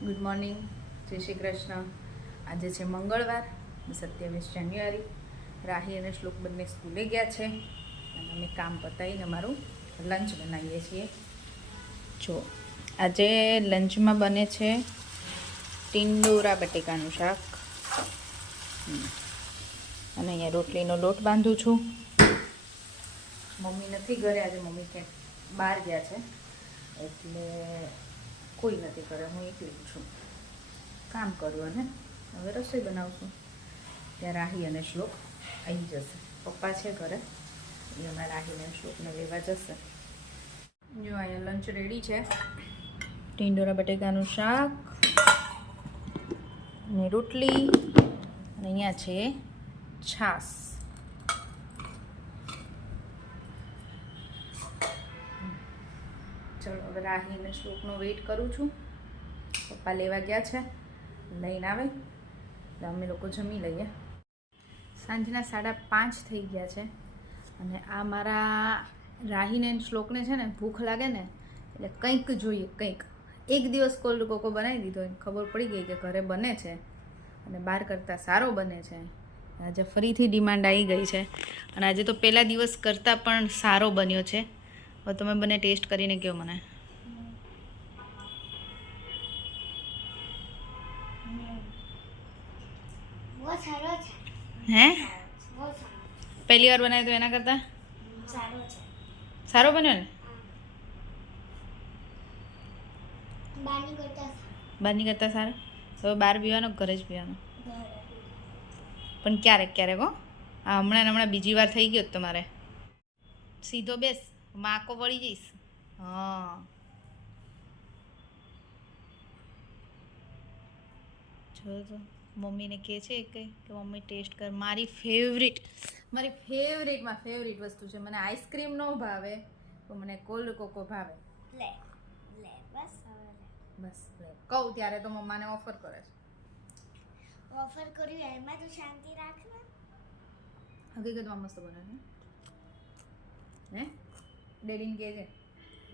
Good morning, જય શ્રી કૃષ્ણ. આજે છે મંગળવાર, 27 જાન્યુઆરી. રાહી અને શ્લોક બંને સ્કૂલે ગયા છે અને અમે કામ પતાવીને અમારું લંચ બનાવીએ છીએ. જો આજે લંચમાં બને છે ટીંડોરા બટેકાનું શાક અને અહીંયા રોટલીનો લોટ બાંધું છું. મમ્મી નથી ઘરે, આજે મમ્મી ક્યાંક બહાર ગયા છે એટલે કોઈ નથી કરે, હું એકલી છું. કામ કરું અને હવે રસોઈ બનાવશું. ત્યાં રાહી અને શ્લોક આવી જશે. પપ્પા છે ઘરે, એ હમણાં રાહી અને શ્લોકને લેવા જશે. જો અહીંયા લંચ રેડી છે. ટીંડોરા બટેકાનું શાક અને રોટલી અને અહીંયા છે છાશ. ચલો હવે રાહી અને શ્લોકનો વેઇટ કરું છું. પપ્પા લેવા ગયા છે, લઈને આવે એટલે અમે લોકો જમી લઈએ. સાંજના 5:30 થઈ ગયા છે અને આ મારા રાહીને શ્લોકને છે ને ભૂખ લાગે ને એટલે કંઈક જોઈએ, કંઈક. એક દિવસ કોલ્ડ કોકો બનાવી દીધો, ખબર પડી ગઈ કે ઘરે બને છે અને બહાર કરતાં સારો બને છે. આજે ફરીથી ડિમાન્ડ આવી ગઈ છે અને આજે તો પહેલા દિવસ કરતાં પણ સારો બન્યો છે. હવે તમે બંને ટેસ્ટ કરીને કહો મને. હે પહેલી વાર બનાવ્યો તો એના કરતાં સારો બન્યો ને? બહારની કરતાં સારો. હવે બહાર પીવાનો, ઘરે જ પીવાનો, પણ ક્યારેક ક્યારેક. હો, આ હમણાં બીજી વાર થઈ ગયો તમારે. સીધો બેસ, માકો વળી જઈશ. હા જો તો મમ્મીને કહે છે કે મમ્મી ટેસ્ટ કર. મારી ફેવરેટમાં ફેવરેટ વસ્તુ છે. મને આઈસ્ક્રીમ ન ભાવે તો મને કોલ્ડ કોકો ભાવે. લે લે બસ બસ લે કહું ત્યારે તો મમ્માને ઓફર કરે છે. ઓફર કર્યું એમાં તો શાંતિ રાખ ને. હકીકતમાં મસ્ત બને છે. હે ડેડીને કહે છે,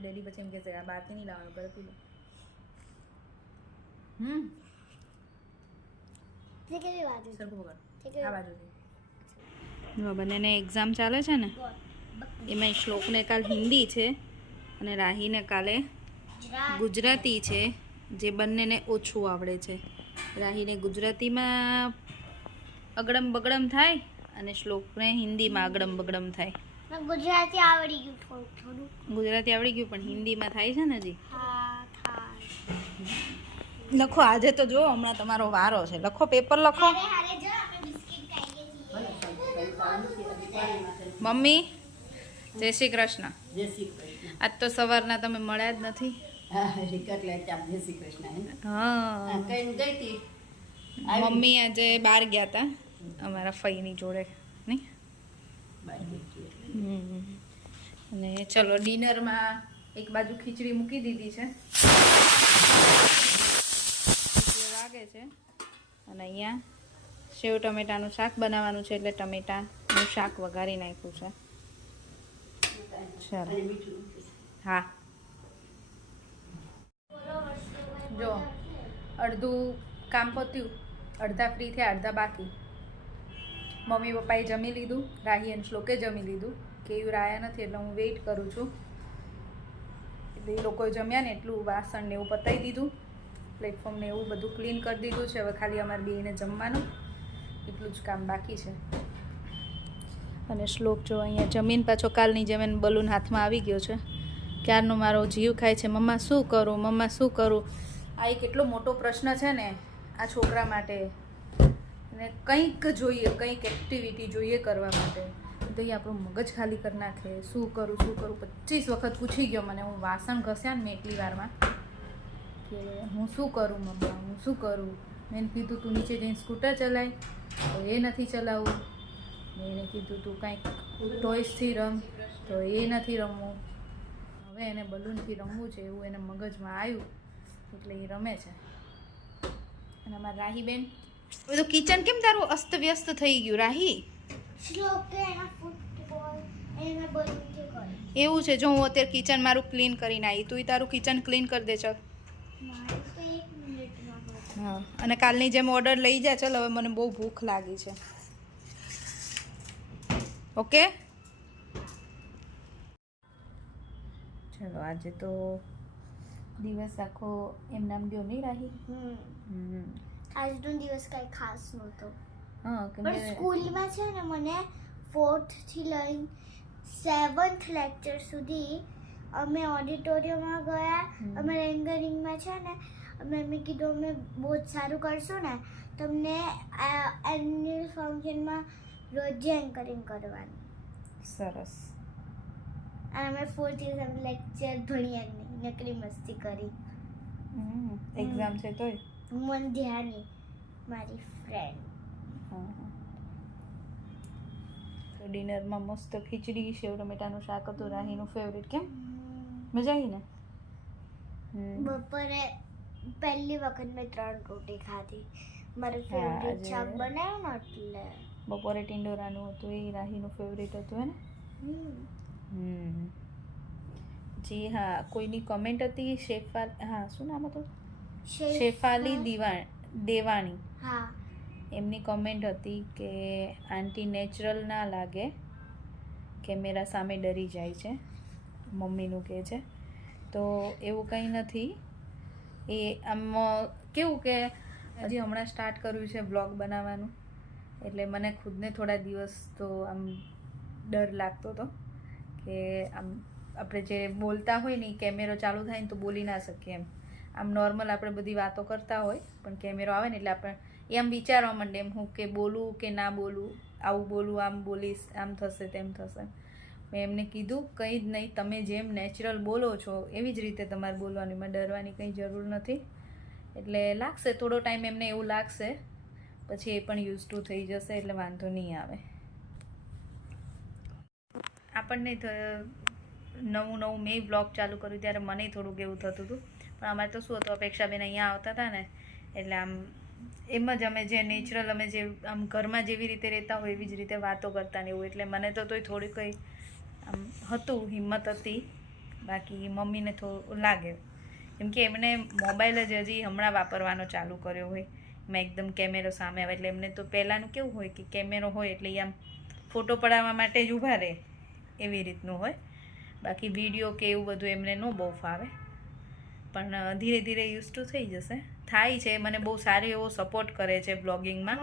ડેડી પછી એમ કહે છે આ બહારથી નહીં લાવવાનું, ઘરે પી લો. બંનેને એક્ઝામ ચાલે છે ને, એમાં શ્લોકને કાલ હિન્દી છે અને રાહીને કાલે ગુજરાતી છે, જે બંનેને ઓછું આવડે છે. રાહીને ગુજરાતીમાં અગડમ બગડમ થાય અને શ્લોકને હિન્દીમાં અગડમ બગડમ થાય. ગુજરાતી આવડી ગયું થોડું. ગુજરાતી આવડી ગયું પણ હિન્દીમાં થાય છે ને હજી. હા થાય. લખો આજે તો જો હમણાં તમારો વારો છે. લખો, પેપર લખો. મમ્મી જય શ્રી કૃષ્ણ. આજ તો સવારના તમે મળ્યા જ નથી. હા મમ્મી આજે બહાર ગયા હતા અમારા ફઈની જોડે, નહીં? અને ચલો ડિનરમાં એક બાજુ ખીચડી મૂકી દીધી છે, લાગે છે. અને અહીંયા સેવ ટમેટાનું શાક બનાવવાનું છે એટલે ટમેટાનું શાક વઘારી નાખ્યું છે. ચાલો હા. જો અડધું કામ પત્યું, અડધા ફ્રી થયા, અડધા બાકી. મમ્મી પપ્પાએ જમી લીધું, રાહી અને શ્લોકે જમી લીધું. કેયુર આવ્યા નથી એટલે હું વેઇટ કરું છું. એટલે એ લોકોએ જમ્યા ને એટલું વાસણ ને એવું પતાવી દીધું, પ્લેટફોર્મ ને એવું બધું ક્લીન કરી દીધું છે. હવે ખાલી અમારે બેને જમવાનું એટલું જ કામ બાકી છે. અને શ્લોક જો અહીંયા જમીન પાછો કાલની જેમ એને બલૂન હાથમાં આવી ગયો છે. ક્યારનો મારો જીવ ખાય છે, મમ્મા શું કરું, મમ્મા શું કરું. આ એક એટલો મોટો પ્રશ્ન છે ને આ છોકરા માટે. અને કંઈક જોઈએ, કંઈક એક્ટિવિટી જોઈએ કરવા માટે. તો એ આપણું મગજ ખાલી કરી નાખે. શું કરું 25 વખત પૂછી ગયો મને. હું વાસણ ઘસ્યા ને મેં એટલી વારમાં કે હું શું કરું મમ્મા, હું શું કરું. મેં કીધું તું નીચે જઈને સ્કૂટર ચલાય, તો એ નથી ચલાવવું. મેં એને કીધું તું કાંઈક ટોયસથી રમ, તો એ નથી રમવું. હવે એને બલૂનથી રમવું છે એવું એને મગજમાં આવ્યું એટલે એ રમે છે. અને અમારા રાહીબેન, બધું કિચન કેમ તારું અસ્ત વ્યસ્ત થઈ ગયું રાહી? એવું છે. જો હું અત્યારે કિચન મારું ક્લીન કરીને આવી, તું તારું કિચન ક્લીન કરી દે. ચાલ મારું તો 1 મિનિટમાં હોય. હા અને કાલની જેમ ઓર્ડર લઈ જા. ચાલ હવે મને બહુ ભૂખ લાગી છે. ઓકે ચલો આજે તો દિવસ આખો એમ નામ ગયો નહીં રાહી. આજનો દિવસ કઈ ખાસ નહોતો. હા પણ સ્કૂલમાં છે ને મને 4th થી લઈને 7th લેક્ચર સુધી અમે ઓડિટોરિયમમાં ગયા. અમે એન્કરિંગમાં છે ને અમે કીધું અમે બહુ જ સારું કરશું ને તમને એન્યુઅલ ફંક્શનમાં રોજે એન્કરિંગ કરવાની. સરસ. અને અમે 4th થી 7th લેક્ચર ભણ્યા જ નહીં, નકરી મસ્તી કરી. એક્ઝામ છે તોય મન ધ્યાની મારી ફ્રેન્ડ. તો ડિનરમાં મસ્ત ખીચડી સેવ ટમેટાનું શાક હતું, રાહીનું ફેવરેટ. કેમ મજા આવી ને? બપોરે પહેલી વખત મેં 3 રોટી ખાધી. મારું ફેવરેટ શાક બનાવ્યું ને એટલે. બપોરે ટિંડોરાનું હતું, એ રાહીનું ફેવરેટ હતું હે ને? જી હા, કોઈની કમેન્ટ હતી શેફાલ, હા શું નામ હતું? શેફાલી દેવાણી. હા, એમની કમેન્ટ હતી કે આંટી નેચરલ ના લાગે, કેમેરા સામે ડરી જાય છે, મમ્મીનું કહે છે. તો એવું કંઈ નથી. એ આમ કેવું કે હજી હમણાં સ્ટાર્ટ કર્યું છે બ્લોગ બનાવવાનું, એટલે મને ખુદને થોડા દિવસ તો આમ ડર લાગતો હતો કે આમ આપણે જે બોલતા હોય ને એ કેમેરો ચાલુ થાય ને તો બોલી ના શકીએ એમ. આમ નોર્મલ આપણે બધી વાતો કરતા હોય પણ કેમેરો આવે ને એટલે આપણે એમ વિચારવા માંડે એમ હું કે બોલું કે ના બોલું, આવું બોલું, આમ બોલીશ, આમ થશે તેમ થશે. મેં એમને કીધું કંઈ જ નહીં, તમે જેમ નેચરલ બોલો છો એવી જ રીતે તમારે બોલવાનું, એમાં ડરવાની કંઈ જરૂર નથી. એટલે લાગશે થોડો ટાઈમ એમને એવું લાગશે, પછી એ પણ યુઝ ટુ થઈ જશે એટલે વાંધો નહીં આવે. આપણને નવું મેં બ્લોગ ચાલુ કર્યું ત્યારે મને થોડુંક એવું થતું હતું, પણ અમારે તો શું હતું, અપેક્ષાબેન અહીંયા આવતા હતા ને એટલે આમ એમ જ અમે જે નેચરલ અમે જે આમ ઘરમાં જેવી રીતે રહેતા હોય એવી જ રીતે વાતો કરતા ને એવું, એટલે મને તો તોય થોડી કંઈ આમ હતું, હિંમત હતી. બાકી મમ્મીને થોડું લાગે કેમ કે એમને મોબાઈલ જ હજી હમણાં વાપરવાનો ચાલુ કર્યો હોય, એમાં એકદમ કેમેરો સામે આવે એટલે એમને તો પહેલાંનું કેવું હોય કે કેમેરો હોય એટલે એ આમ ફોટો પડાવવા માટે જ ઊભા રહે એવી રીતનું હોય. બાકી વિડીયો કે એવું બધું એમને ન બહુ ફાવે, પણ ધીરે ધીરે યુઝ ટુ થઈ જશે. થાય છે, મને બહુ સારો એવો સપોર્ટ કરે છે બ્લોગિંગમાં,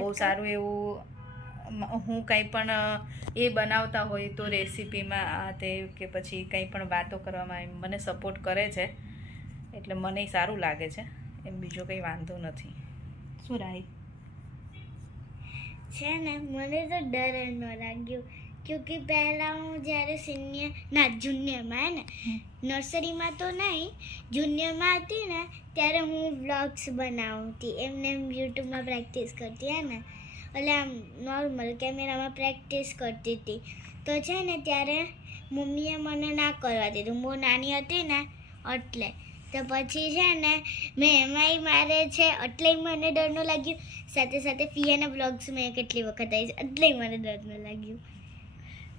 બહુ સારું એવું. હું કંઈ પણ એ બનાવતા હોય તો રેસીપીમાં આ તે કે પછી કંઈ પણ વાતો કરવામાં મને સપોર્ટ કરે છે, એટલે મને સારું લાગે છે એમ, બીજો કંઈ વાંધો નથી. શું રાહી છે ને મને તો ડર ન લાગ્યો, ક્યોંકિ પહેલાં હું જ્યારે જુનિયરમાં ને નર્સરીમાં તો નહીં, જુનિયરમાં હતી ને ત્યારે હું વ્લોગ્સ બનાવતી, એમને યુટ્યુબમાં પ્રેક્ટિસ કરતી હે ને, એટલે આમ નોર્મલ કેમેરામાં પ્રેક્ટિસ કરતી હતી. તો છે ને ત્યારે મમ્મીએ મને ના કરવા દીધું, બહુ નાની હતી ને એટલે. તો પછી છે ને મેં એમાંય મારે છે એટલે મને ડર ન લાગ્યું. સાથે સાથે ફિયાના વ્લોગ્સ મેં કેટલી વખત આવી છે એટલે મને ડર ન લાગ્યું.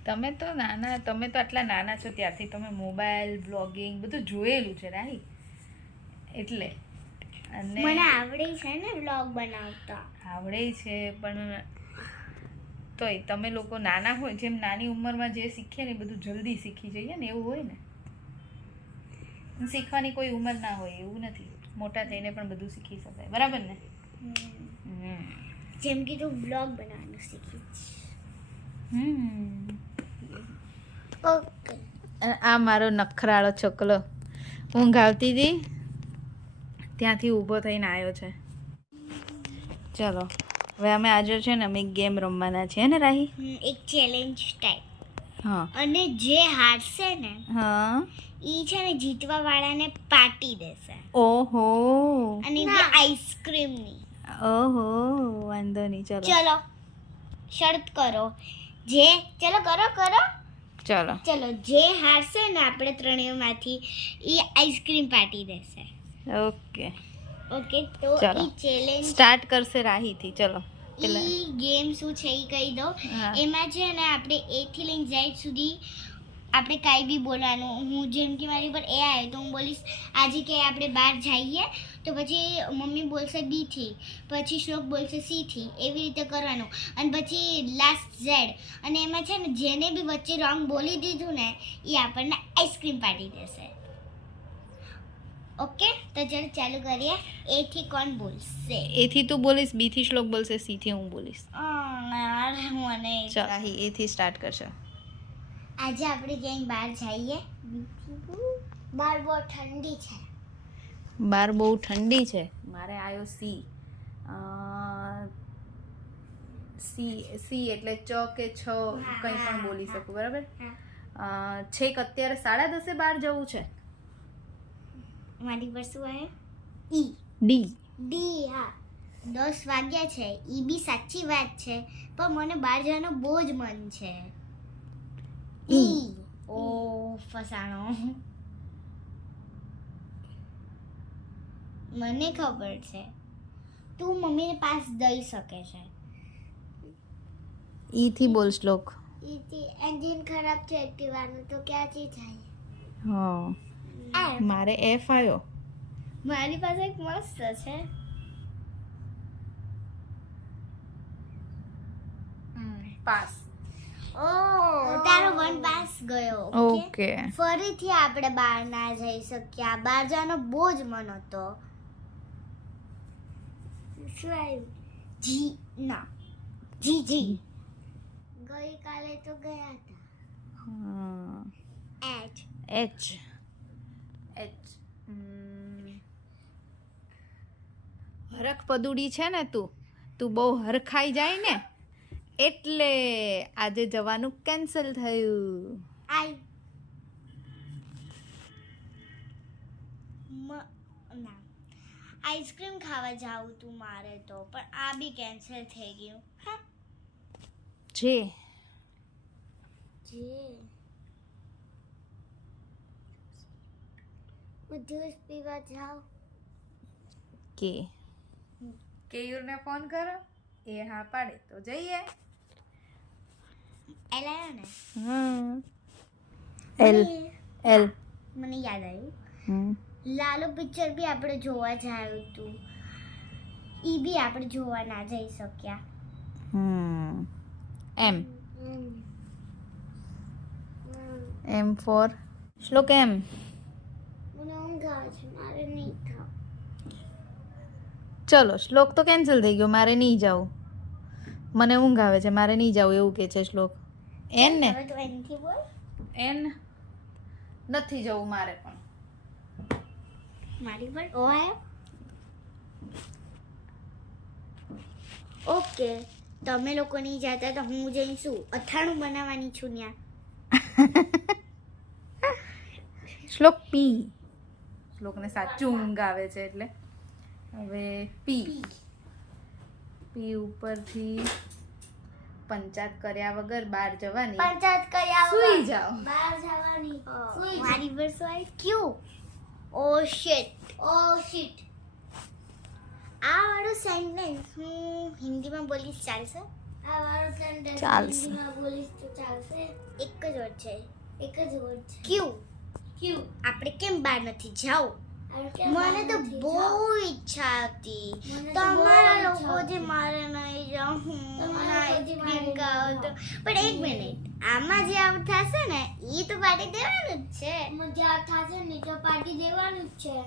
તમે તો આટલા નાના છો ત્યારથી તમે મોબાઈલ બ્લોગિંગ બધું જોયેલું છે રાહી, એટલે અને મને આવડે છે ને વ્લોગ બનાવતા. આવડે છે, પણ તોય તમે લોકો નાના હોય, જેમ નાની ઉંમરમાં જે શીખીએ ને એ બધું જલ્દી શીખી જઈએ ને એવું હોય ને. શીખવાની કોઈ ઉંમર ના હોય એવું નથી, મોટા થઈને પણ બધું શીખી શકાય, બરાબર ને? જેમ કે તું વ્લોગ બનાવવાનું શીખી. ઓકે, આ મારો નખરાળો છોકલો ઊંઘ આવતી હતી ત્યાંથી ઊભો થઈને આવ્યો છે. ચલો હવે અમે આજે છે ને અમે એક ગેમ રમવાના છીએ ને રાહી, એક ચેલેન્જ ટાઈપ. હા, અને જે હારશે ને હા ઈ છે ને જીતવા વાળાને પાર્ટી દેશે. ઓહો, અને આઈસ્ક્રીમની. ઓહો વાંધો નહીં. ચલો શરત કરો, જે ચલો કરો ચલો જે હારશે ને આપણે ત્રણેયમાંથી ઈ આઈસ્ક્રીમ પાર્ટી દેશે. ઓકે તો ચલો. ઈ ચેલેન્જ સ્ટાર્ટ કરશે રાહીથી. ચલો ઈ ગેમ શું છે ઈ કહી દઉં. હા. એમાં છે ને આપણે A થી લઈને Z સુધી આપણે કાંઈ બી બોલવાનું. હું જેમ કે મારી પર એ આવે તો હું બોલીશ આજે કે આપણે બહાર જઈએ, તો પછી મમ્મી બોલશે બીથી, પછી શ્લોક બોલશે સીથી, એવી રીતે કરવાનું. અને પછી લાસ્ટ ઝેડ. અને એમાં છે ને જેને બી વચ્ચે રોંગ બોલી દીધું ને એ આપણને આઈસ્ક્રીમ પાડી દેશે. ઓકે, તો ચલો ચાલુ કરીએ. એ થી કોણ બોલશે? એથી તું બોલીશ, બી થી શ્લોક બોલશે, સી થી હું બોલીશ. મને ચાલ રાહી એ થી સ્ટાર્ટ કરશે. આજે આપણે ક્યાંય બહાર જઈએ. બહાર બહુ ઠંડી છે. બાર બહુ ઠંડી છે. મારે આવ્યો સી. સી એટલે ચ કે છ કંઈ પણ બોલી શકું, બરાબર? છેક અત્યારે 10:30 બહાર જવું છે. મારી પર શું આવે? ઈ. ડી. ડી. હા, 10 વાગ્યા છે. ઈ બી સાચી વાત છે, પણ મને બહાર જવાનું બહુ જ મન છે. ઈ. ઓ ફસાણો. મને ખબર છે તું મમ્મીને પાસ દઈ શકે છે. ઈ થી બોલ શ્લોક. ઈથી એન્જિન ખરાબ છે એક્ટિવાનું, તો ક્યાંથી થાય? હા, મારે એફ આવ્યો. મારી પાસે એક મસ્ત છે. પાસ. ઓ તારો 1 પાસ ગયો. ઓકે. ફરીથી આપણે બહાર ના જઈ શક્યા. બહાર જવાનો બહુ જ મન હતો. શું આવ્યું? જી. ના, જી જી. ગઈકાલે તો ગયા હતા. એચ. એચ. એચ. હરખ પદુડી છે ને તું બહુ હરખાઈ જાય ને એટલે આજે જવાનું કેન્સલ થયું. આઈ. ના, આઈસ્ક્રીમ ખાવા જાવું તું મારે તો, પણ આ બી કેન્સલ થઈ ગયું. હા, જે જ્યુસ પીવા જાવ. કે કેયુરને ફોન કરો, એ હા પાડે તો જઈએ. એલ આવ્યો ને? એલ. એલ. મને યાદ આવ્યું, લાલો પિક્ચર બી આપણે જોવા જાયું હતું. ઈ બી આપણે જોવા ના જઈ શક્યા. એમ. એમ ફોર શ્લોક. એમ. મને ઊંઘ આવે છે, મારે નહીં થાવ. ચલો, શ્લોક તો કેન્સલ થઈ ગયો, મારે નહીં જાવું. મને ઊંઘ આવે છે, મારે નહીં જાવું એવું કે છે શ્લોક. એન ને? હવે તો એનથી બોલ. એન નથી જવું મારે પણ. મારી પર ઓ આવ્યો. ઓકે, તમે લોકો નહીં જાતા તો હું જઈશું. અથાણું બનાવવાની છું ત્યાં. શ્લોક પી. શ્લોકને સાચું ઊંઘ આવે છે એટલે હવે પી. પી ઉપરથી પંચાયત કર્યા વગર બહાર જવાની. પંચાયત કર્યા સૂઈ જાઓ. બહાર જવાની. મારી પર શું આવી? ક્યુ. ઓ શિટ. ઓ શિટ. આ વાળું સેન્ટેન્સ હું હિન્દીમાં બોલીશ, ચાલશે? આ વાળું સેન્ટેન્સ ચાલશે. હિન્દીમાં બોલીશ તો ચાલશે? એક જ વર્ડ છે. એક જ વર્ડ છે. ક્યુ. ક્યુ. આપણે કેમ બહાર નથી જાવ? મને તો બહુ ઈચ્છા હતી. તમારા લોકો જે મારે નહીં જાઉં, આઈસ્ક્રીમ ખાવ તો. પણ એક મિનિટ, આમાં જે આઉટ થશે ને એ તો પાર્ટી દેવાનું જ છે. જે આઉટ થશે ને તો પાર્ટી દેવાનું જ છે.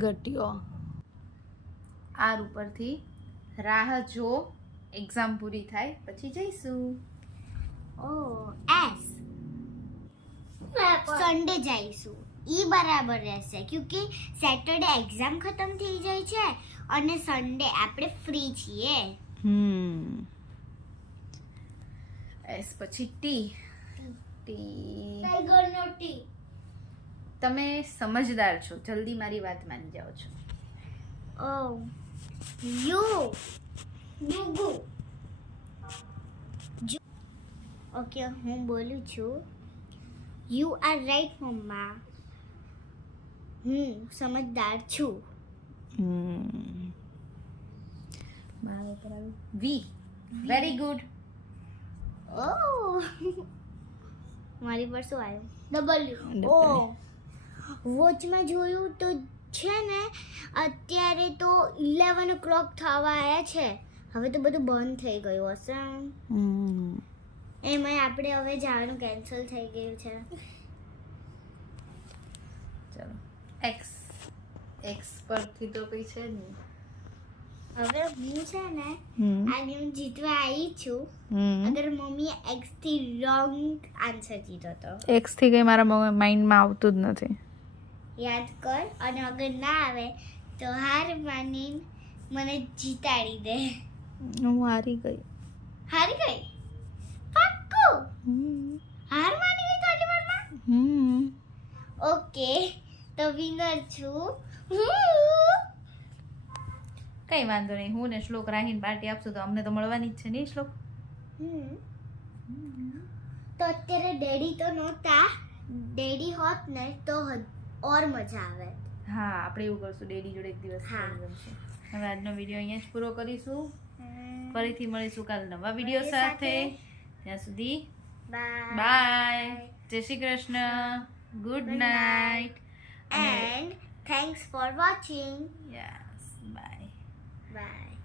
ઘટ્યો. આર ઉપરથી રાહ જો એક્ઝામ પૂરી થાય પછી જઈશું. O S. સન્ડે જઈશું. ઈ બરાબર રહેશે, ક્યોંકि સેટરડે એક્ઝામ ખતમ થઈ જાય છે અને સન્ડે આપણે ફ્રી છીએ. એસ પછી ટી. ટી. ટાઈગરનો ટી. તમે સમજદાર છો, જલ્દી મારી વાત માની જાઓ છો. ઓ યુ. યુગુ. ઓકે, હું બોલું છું. યુ આર રાઈટ મમ્મા. હું સમજદાર છું. વી. Very good. ઓ મારી પર શું આવ્યું? ડબલ્યુ. ઓ વોચમાં જોયું તો છે ને અત્યારે તો 11 o'clock થવા આવ્યા છે. હવે તો બધું બંધ થઈ ગયું હશે. એમાં આપણે હવે જવાનું કેન્સલ થઈ ગયું છે. ચલો એક્સ પરથી તો કઈ છે જ નહીં. હવે હું છે ને આજે હું જીતવા આવી છું. અગર મમ્મીએ એક્સ થી રોંગ આન્સર દીધો તો એક્સ થી કઈ મારા માઇન્ડમાં આવતું જ નથી. યાદ કર, અને અગર ના આવે તો હાર માની મને જીતાડી દે. હું હારી ગઈ. હારી ગઈ? પાક્કું? હાર માની ગઈ તો આટલી વારમાં? ઓકે, તો વિનર છું હું. કઈ વાંધો નહીં, હું ને શ્લોક રાહીને પાર્ટી આપશું તો અમને તો મળવાની જ છે નહીં શ્લોક? તો અત્યારે ડેડી તો નહોતા. ડેડી હોત ને તો ઓર મજા આવે. હા, આપણે એવું કરશું, ડેડી જોડે એક દિવસ હા. કરશું. હવે આજનો વિડીયો અહીંયા જ પૂરો કરીશું. ફરીથી મળીશું કાલ નવા વિડીયો સાથે. ત્યાં સુધી bye, Jai Shri Krishna, good night, And thanks for watching. Yes bye. Bye.